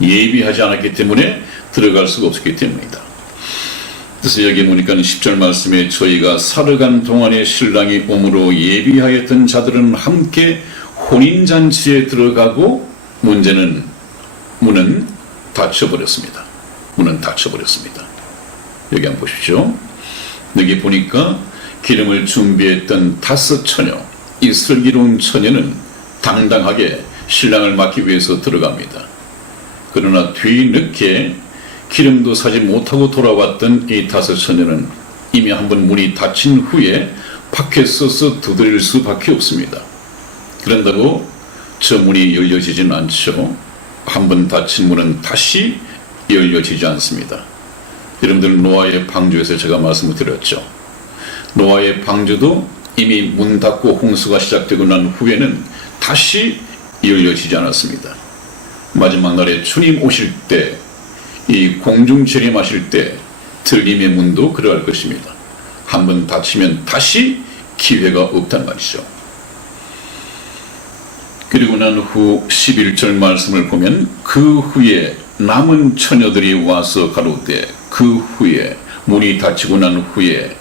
예비하지 않았기 때문에 들어갈 수가 없었기 때문이다. 그래서 여기 보니까 10절 말씀에 저희가 사러 간 동안에 신랑이 오므로 예비하였던 자들은 함께 혼인잔치에 들어가고 문제는 문은 닫혀버렸습니다. 문은 닫혀버렸습니다. 여기 한번 보십시오. 여기 보니까 기름을 준비했던 5 처녀, 이 슬기로운 처녀는 당당하게 신랑을 맞기 위해서 들어갑니다. 그러나 뒤늦게 기름도 사지 못하고 돌아왔던 이 5 처녀는 이미 한번 문이 닫힌 후에 밖에 서서 두드릴 수밖에 없습니다. 그런다고 저 문이 열려지진 않죠. 한번 닫힌 문은 다시 열려지지 않습니다. 여러분들 노아의 방주에서 제가 말씀을 드렸죠. 노아의 방주도 이미 문 닫고 홍수가 시작되고 난 후에는 다시 열려지지 않았습니다. 마지막 날에 주님 오실 때, 이 공중 재림하실 때 들림의 문도 그러할 것입니다. 한번 닫히면 다시 기회가 없단 말이죠. 그리고 난 후 11절 말씀을 보면 그 후에 남은 처녀들이 와서 가로되, 그 후에 문이 닫히고 난 후에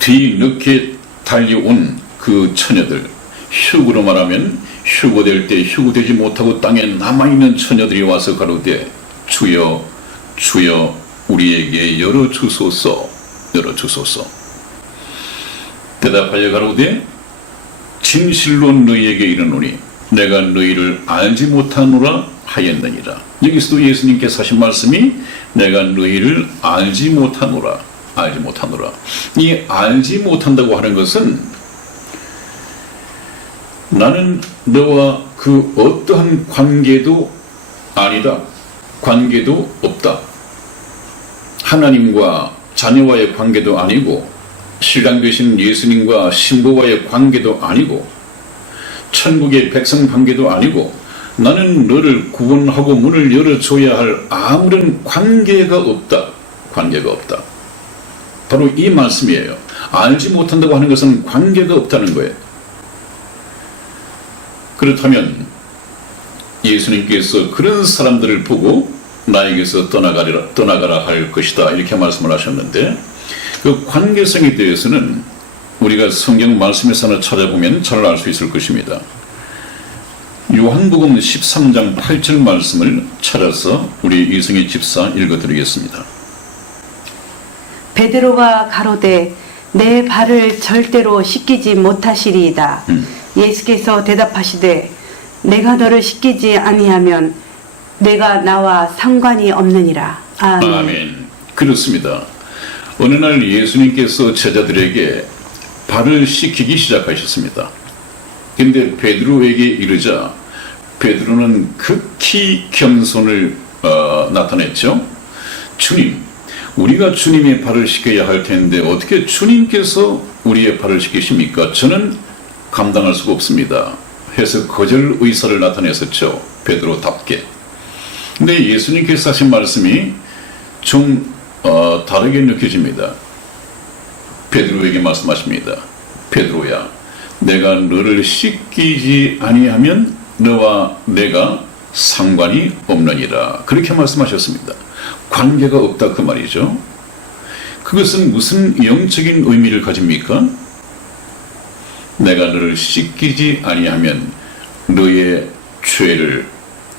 뒤늦게 달려온 그 처녀들, 휴거로 말하면 휴거될 때 휴거되지 못하고 땅에 남아있는 처녀들이 와서 가로되, 주여 주여 우리에게 열어주소서, 열어주소서. 대답하여 가로되, 진실로 너희에게 이르노니 내가 너희를 알지 못하노라 하였느니라. 여기서도 예수님께서 하신 말씀이 내가 너희를 알지 못하노라, 알지 못하노라. 이 알지 못한다고 하는 것은 나는 너와 그 어떠한 관계도 아니다, 관계도 없다. 하나님과 자녀와의 관계도 아니고 신랑 되신 예수님과 신부와의 관계도 아니고 천국의 백성 관계도 아니고 나는 너를 구원하고 문을 열어줘야 할 아무런 관계가 없다. 관계가 없다. 바로 이 말씀이에요. 알지 못한다고 하는 것은 관계가 없다는 거예요. 그렇다면 예수님께서 그런 사람들을 보고 나에게서 떠나가라 할 것이다 이렇게 말씀을 하셨는데, 그 관계성에 대해서는 우리가 성경 말씀에서 하나 찾아보면 잘 알 수 있을 것입니다. 요한복음 13장 8절 말씀을 찾아서 우리 이승희 집사 읽어드리겠습니다. 베드로가 가로되 내 발을 절대로 씻기지 못하시리이다. 예수께서 대답하시되 내가 너를 씻기지 아니하면 내가 나와 상관이 없느니라. 아멘. 아멘. 그렇습니다. 어느 날 예수님께서 제자들에게 발을 씻기기 시작하셨습니다. 근데 베드로에게 이르자 베드로는 극히 겸손을 나타냈죠. 주님, 우리가 주님의 발을 씻겨야 할 텐데 어떻게 주님께서 우리의 발을 씻기십니까? 저는 감당할 수가 없습니다. 해서 거절 의사를 나타냈었죠. 베드로답게. 근데 예수님께서 하신 말씀이 좀 다르게 느껴집니다. 베드로에게 말씀하십니다. 베드로야, 내가 너를 씻기지 아니하면 너와 내가 상관이 없느니라. 그렇게 말씀하셨습니다. 관계가 없다 그 말이죠. 그것은 무슨 영적인 의미를 가집니까? 내가 너를 씻기지 아니하면 너의 죄를,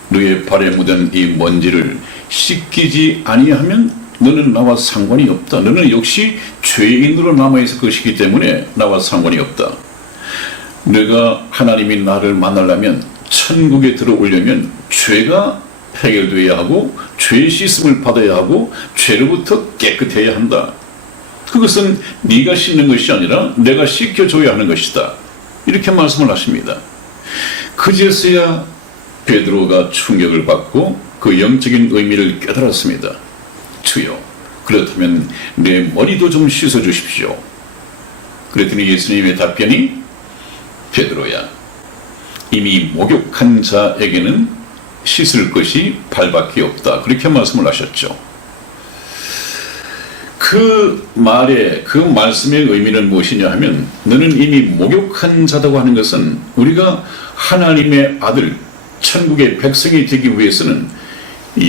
너의 발에 묻은 이 먼지를 씻기지 아니하면 너는 나와 상관이 없다. 너는 역시 죄인으로 남아있을 것이기 때문에 나와 상관이 없다. 내가 하나님이 나를 만나려면, 천국에 들어오려면 죄가 해결되어야 하고 죄 씻음을 받아야 하고 죄로부터 깨끗해야 한다. 그것은 네가 씻는 것이 아니라 내가 씻겨줘야 하는 것이다. 이렇게 말씀을 하십니다. 그제서야 베드로가 충격을 받고 그 영적인 의미를 깨달았습니다. 주여, 그렇다면 내 머리도 좀 씻어주십시오. 그랬더니 예수님의 답변이, 베드로야, 이미 목욕한 자에게는 씻을 것이 발밖에 없다. 그렇게 말씀을 하셨죠. 그 말의, 그 말씀의 의미는 무엇이냐 하면, 너는 이미 목욕한 자다고 하는 것은 우리가 하나님의 아들, 천국의 백성이 되기 위해서는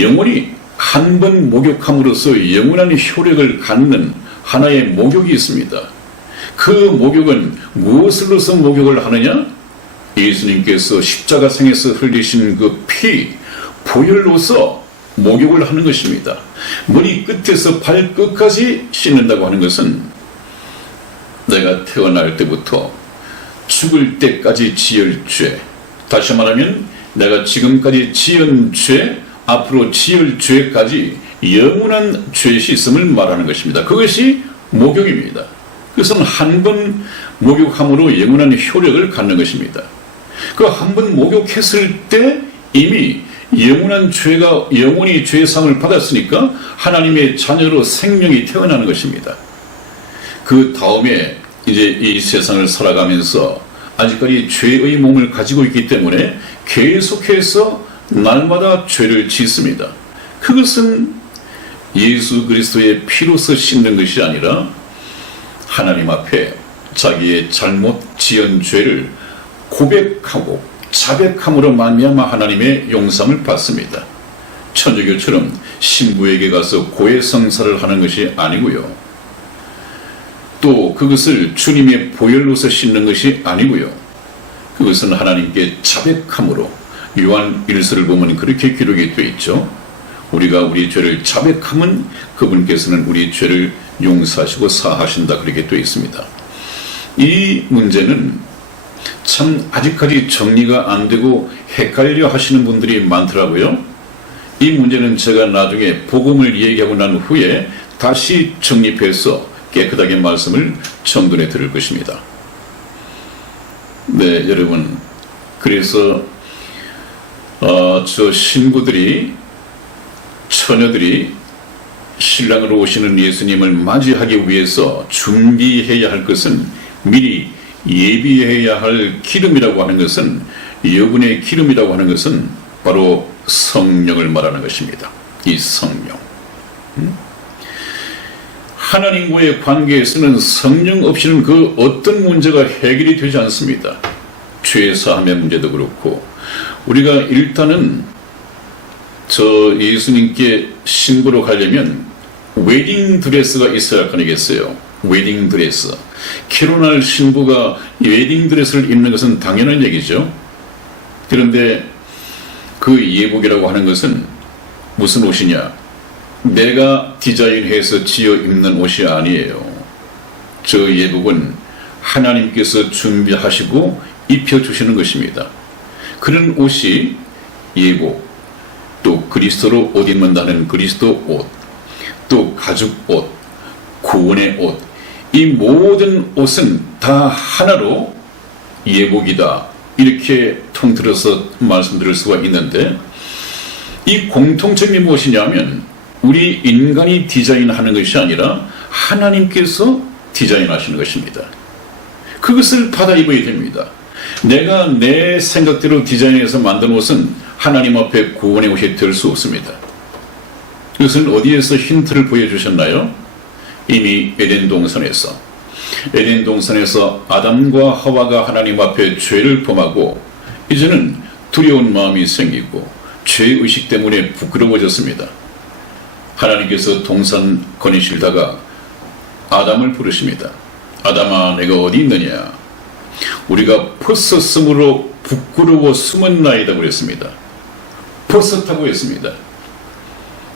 영원히 한 번 목욕함으로써 영원한 효력을 갖는 하나의 목욕이 있습니다. 그 목욕은 무엇으로서 목욕을 하느냐? 예수님께서 십자가상에서 흘리신 그 피, 보혈로서 목욕을 하는 것입니다. 머리 끝에서 발끝까지 씻는다고 하는 것은 내가 태어날 때부터 죽을 때까지 지을 죄, 다시 말하면 내가 지금까지 지은 죄, 앞으로 지을 죄까지 영원한 죄 씻음을 말하는 것입니다. 그것이 목욕입니다. 그것은 한 번 목욕함으로 영원한 효력을 갖는 것입니다. 그 한 번 목욕했을 때 이미 영원한 죄가, 영원히 죄상을 받았으니까 하나님의 자녀로 생명이 태어나는 것입니다. 그 다음에 이제 이 세상을 살아가면서 아직까지 죄의 몸을 가지고 있기 때문에 계속해서 날마다 죄를 짓습니다. 그것은 예수 그리스도의 피로서 씻는 것이 아니라 하나님 앞에 자기의 잘못 지은 죄를 고백하고 자백함으로 말미암아 하나님의 용서를 받습니다. 천주교처럼 신부에게 가서 고해성사를 하는 것이 아니고요. 또 그것을 주님의 보혈로서 씻는 것이 아니고요. 그것은 하나님께 자백함으로, 요한 1서를 보면 그렇게 기록이 되어 있죠. 우리가 우리 죄를 자백하면 그분께서는 우리 죄를 용서하시고 사하신다, 그렇게 되어 있습니다. 이 문제는 참 아직까지 정리가 안 되고 헷갈려 하시는 분들이 많더라고요. 이 문제는 제가 나중에 복음을 얘기하고 난 후에 다시 정립해서 깨끗하게 말씀을 정돈해 드릴 것입니다. 네, 여러분, 그래서 저 신부들이, 처녀들이 신랑으로 오시는 예수님을 맞이하기 위해서 준비해야 할 것은, 미리 예비해야 할 기름이라고 하는 것은, 여분의 기름이라고 하는 것은 바로 성령을 말하는 것입니다. 이 성령. 하나님과의 관계에서는 성령 없이는 그 어떤 문제가 해결이 되지 않습니다. 죄사함의 문제도 그렇고, 우리가 일단은 저 예수님께 신부로 가려면 웨딩 드레스가 있어야 할 거 아니겠어요? 웨딩 드레스. 결혼할 신부가 웨딩 드레스를 입는 것은 당연한 얘기죠. 그런데 그 예복이라고 하는 것은 무슨 옷이냐? 내가 디자인해서 지어 입는 옷이 아니에요. 저 예복은 하나님께서 준비하시고 입혀주시는 것입니다. 그런 옷이 예복, 또 그리스도로 옷 입는다는 그리스도 옷, 또 가죽 옷, 구원의 옷, 이 모든 옷은 다 하나로 예복이다, 이렇게 통틀어서 말씀드릴 수가 있는데, 이 공통점이 무엇이냐면 우리 인간이 디자인하는 것이 아니라 하나님께서 디자인하시는 것입니다. 그것을 받아 입어야 됩니다. 내가 내 생각대로 디자인해서 만든 옷은 하나님 앞에 구원의 옷이 될 수 없습니다. 그것은 어디에서 힌트를 보여주셨나요? 이미 에덴 동산에서 아담과 하와가 하나님 앞에 죄를 범하고 이제는 두려운 마음이 생기고 죄의식 때문에 부끄러워졌습니다. 하나님께서 동산 거니시다가 아담을 부르십니다. 아담아, 내가 어디 있느냐? 우리가 벗었으므로 부끄러워 숨었나이다 그랬습니다. 벗었다고 했습니다.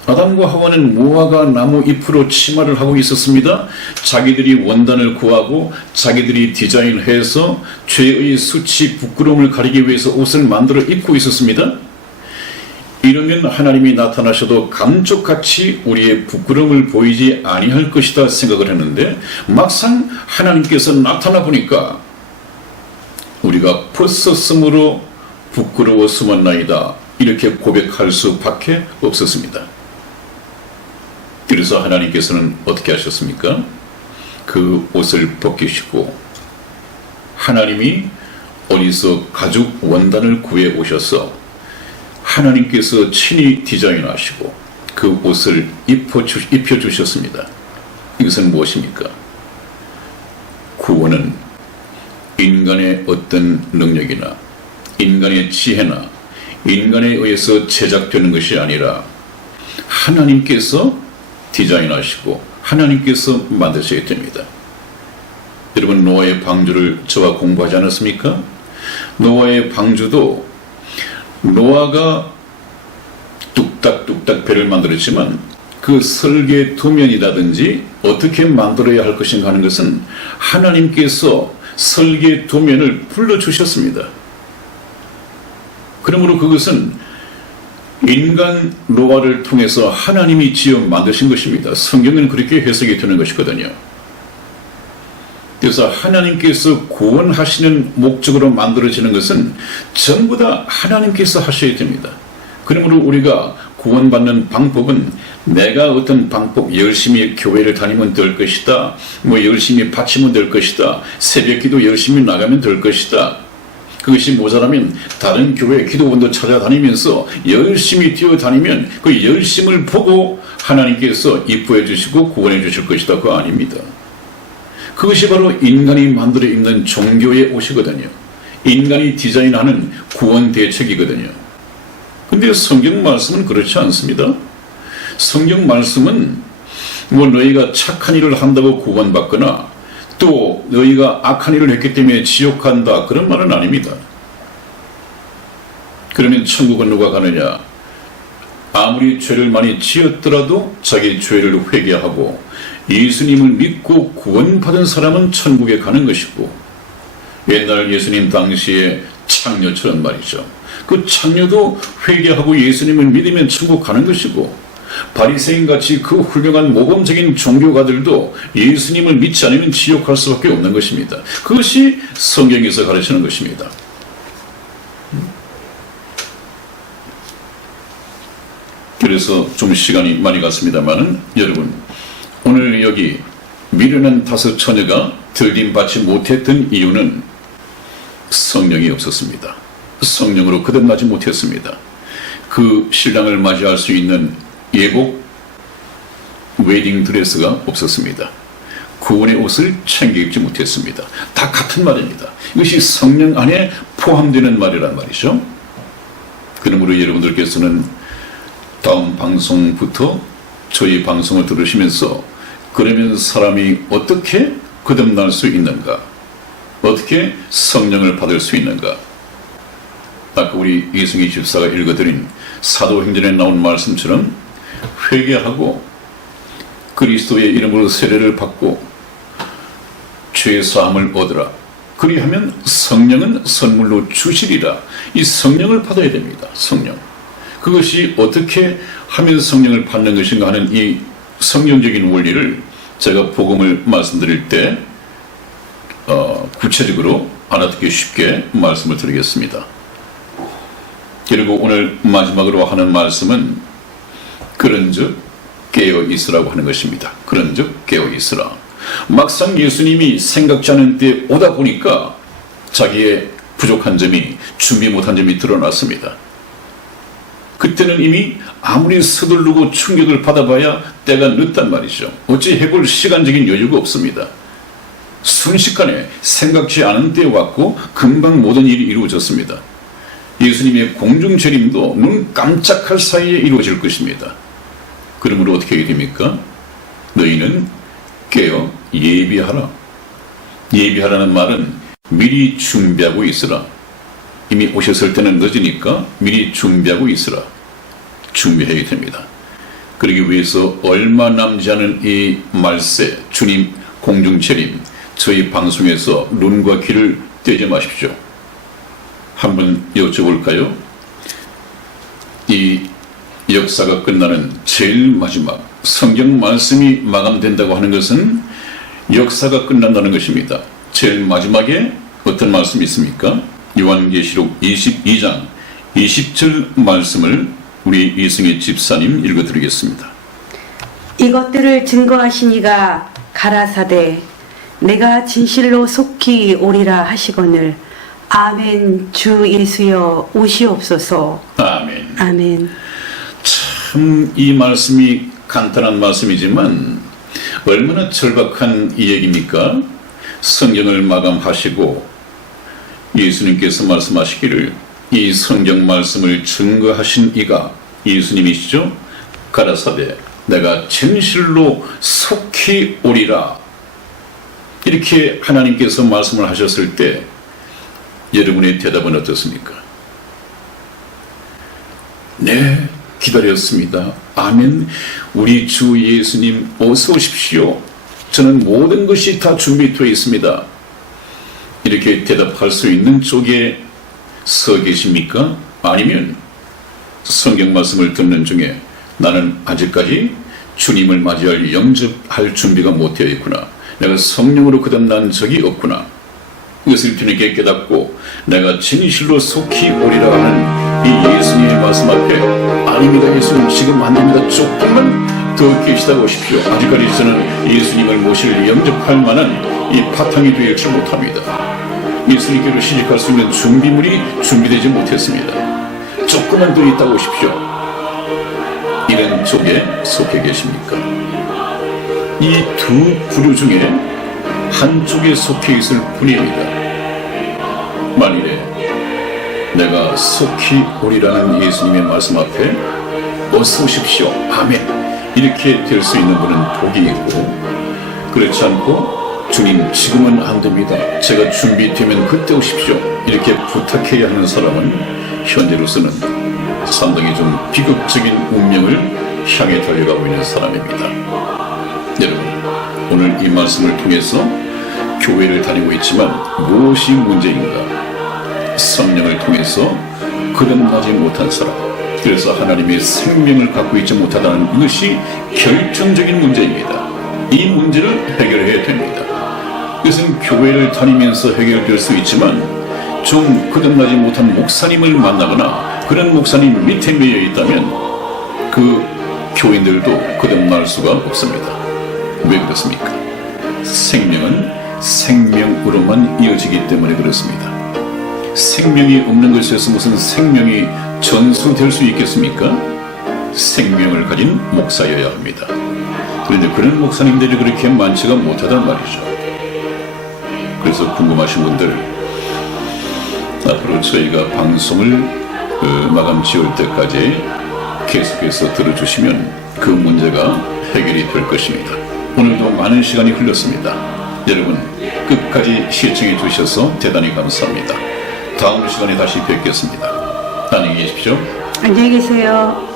아담과 하와는 무화과 나무 잎으로 치마를 하고 있었습니다. 자기들이 원단을 구하고 자기들이 디자인해서 죄의 수치 부끄러움을 가리기 위해서 옷을 만들어 입고 있었습니다. 이러면 하나님이 나타나셔도 감쪽같이 우리의 부끄러움을 보이지 아니할 것이다 생각을 했는데 막상 하나님께서 나타나 보니까 우리가 벗었으므로 부끄러워 숨었나이다 이렇게 고백할 수밖에 없었습니다. 그래서 하나님께서는 어떻게 하셨습니까? 그 옷을 벗기시고 하나님이 어디서 가죽 원단을 구해 오셔서 하나님께서 친히 디자인하시고 그 옷을 입혀주셨습니다. 이것은 무엇입니까? 구원은 인간의 어떤 능력이나 인간의 지혜나 인간에 의해서 제작되는 것이 아니라 하나님께서 디자인하시고 하나님께서 만드셔야 됩니다. 여러분 노아의 방주를 저와 공부하지 않았습니까? 노아의 방주도 노아가 뚝딱뚝딱 배를 만들었지만 그 설계 도면이라든지 어떻게 만들어야 할 것인가 하는 것은 하나님께서 설계 도면을 불러주셨습니다. 그러므로 그것은 인간 노아를 통해서 하나님이 지어 만드신 것입니다. 성경은 그렇게 해석이 되는 것이거든요. 그래서 하나님께서 구원하시는 목적으로 만들어지는 것은 전부 다 하나님께서 하셔야 됩니다. 그러므로 우리가 구원받는 방법은 내가 어떤 방법, 열심히 교회를 다니면 될 것이다, 열심히 바치면 될 것이다, 새벽기도 열심히 나가면 될 것이다, 그것이 모자라면 다른 교회 기도원도 찾아다니면서 열심히 뛰어다니면 그 열심을 보고 하나님께서 입부해 주시고 구원해 주실 것이다. 그거 아닙니다. 그것이 바로 인간이 만들어 입는 종교의 옷이거든요. 인간이 디자인하는 구원 대책이거든요. 근데 성경 말씀은 그렇지 않습니다. 성경 말씀은 너희가 착한 일을 한다고 구원받거나 또 너희가 악한 일을 했기 때문에 지옥 간다 그런 말은 아닙니다. 그러면 천국은 누가 가느냐? 아무리 죄를 많이 지었더라도 자기 죄를 회개하고 예수님을 믿고 구원받은 사람은 천국에 가는 것이고 옛날 예수님 당시에 창녀처럼 말이죠. 그 창녀도 회개하고 예수님을 믿으면 천국 가는 것이고 바리새인같이 그 훌륭한 모범적인 종교가들도 예수님을 믿지 않으면 지옥 갈 수밖에 없는 것입니다. 그것이 성경에서 가르치는 것입니다. 그래서 좀 시간이 많이 갔습니다만은 여러분 오늘 여기 미련한 5 처녀가 들림받지 못했던 이유는 성령이 없었습니다. 성령으로 거듭나지 못했습니다. 그 신랑을 맞이할 수 있는 예복 웨딩 드레스가 없었습니다. 구원의 옷을 챙겨 입지 못했습니다. 다 같은 말입니다. 이것이 성령 안에 포함되는 말이란 말이죠. 그러므로 여러분들께서는 다음 방송부터 저희 방송을 들으시면서 그러면 사람이 어떻게 거듭날 수 있는가? 어떻게 성령을 받을 수 있는가? 아까 우리 이승희 집사가 읽어드린 사도행전에 나온 말씀처럼 회개하고 그리스도의 이름으로 세례를 받고 죄사함을 얻으라. 그리하면 성령은 선물로 주시리라. 이 성령을 받아야 됩니다. 성령. 그것이 어떻게 하면 성령을 받는 것인가 하는 이 성경적인 원리를 제가 복음을 말씀드릴 때 구체적으로 알아듣기 쉽게 말씀을 드리겠습니다. 그리고 오늘 마지막으로 하는 말씀은 그런즉 깨어 있으라고 하는 것입니다. 그런즉 깨어 있으라. 막상 예수님이 생각지 않은 때 오다 보니까 자기의 부족한 점이 준비 못한 점이 드러났습니다. 그때는 이미 아무리 서두르고 충격을 받아봐야 때가 늦단 말이죠. 어찌 해볼 시간적인 여유가 없습니다. 순식간에 생각지 않은 때에 왔고 금방 모든 일이 이루어졌습니다. 예수님의 공중재림도 눈 깜짝할 사이에 이루어질 것입니다. 그러므로 어떻게 해야 됩니까? 너희는 깨어 예비하라. 예비하라는 말은 미리 준비하고 있으라. 이미 오셨을 때는 늦으니까 미리 준비하고 있으라. 준비해야 됩니다. 그러기 위해서 얼마 남지 않은 이 말세, 주님 공중체림, 저희 방송에서 눈과 귀를 떼지 마십시오. 한번 여쭤볼까요? 이 역사가 끝나는 제일 마지막 성경 말씀이 마감된다고 하는 것은 역사가 끝난다는 것입니다. 제일 마지막에 어떤 말씀이 있습니까? 요한계시록 22장 20절 말씀을 우리 이승희 집사님 읽어드리겠습니다. 이것들을 증거하시니가 가라사대 내가 진실로 속히 오리라 하시거늘 아멘. 주 예수여 오시옵소서. 아멘. 아멘. 참 이 말씀이 간단한 말씀이지만 얼마나 절박한 이 얘기입니까? 성경을 마감하시고 예수님께서 말씀하시기를 이 성경 말씀을 증거하신 이가 예수님이시죠? 가라사대 내가 진실로 속히 오리라. 이렇게 하나님께서 말씀을 하셨을 때 여러분의 대답은 어떻습니까? 네, 기다렸습니다. 아멘. 우리 주 예수님 어서 오십시오. 저는 모든 것이 다 준비되어 있습니다. 이렇게 대답할 수 있는 쪽에 서 계십니까? 아니면 성경 말씀을 듣는 중에 나는 아직까지 주님을 맞이할 영접할 준비가 못 되어 있구나. 내가 성령으로 거듭난 적이 없구나. 이것을 뒤늦게 깨닫고 내가 진실로 속히 오리라 하는 이 예수님의 말씀 앞에 아닙니다. 예수님 지금 안 됩니다. 조금만 더 계시다 오십시오. 아직까지 저는 예수님을 모실 영접할 만한 이 바탕이 되지 못합니다. 예수님께로 시집갈 수 있는 준비물이 준비되지 못했습니다. 조금만 더 있다 오십시오. 이런 쪽에 속해 계십니까? 이 두 부류 중에 한쪽에 속해 있을 뿐입니다. 만일에 내가 속히 오리라는 예수님의 말씀 앞에 어서 오십시오. 아멘. 이렇게 될 수 있는 분은 복이 있고, 그렇지 않고 주님 지금은 안 됩니다. 제가 준비되면 그때 오십시오. 이렇게 부탁해야 하는 사람은 현재로서는 상당히 좀 비극적인 운명을 향해 달려가고 있는 사람입니다. 여러분, 오늘 이 말씀을 통해서 교회를 다니고 있지만 무엇이 문제인가? 성령을 통해서 거듭나지 못한 사람, 그래서 하나님의 생명을 갖고 있지 못하다는 이것이 결정적인 문제입니다. 이 문제를 해결해야 됩니다. 이것은 교회를 다니면서 해결될 수 있지만 좀 거듭나지 못한 목사님을 만나거나 그런 목사님 밑에 매여 있다면 그 교인들도 거듭날 수가 없습니다. 왜 그렇습니까? 생명은 생명으로만 이어지기 때문에 그렇습니다. 생명이 없는 것에서 무슨 생명이 전수될 수 있겠습니까? 생명을 가진 목사여야 합니다. 그런데 그런 목사님들이 그렇게 많지가 못하단 말이죠. 그래서 궁금하신 분들, 앞으로 저희가 방송을 마감 지을 때까지 계속해서 들어주시면 그 문제가 해결이 될 것입니다. 오늘도 많은 시간이 흘렀습니다. 여러분 끝까지 시청해 주셔서 대단히 감사합니다. 다음 시간에 다시 뵙겠습니다. 안녕히 계십시오. 안녕히 계세요.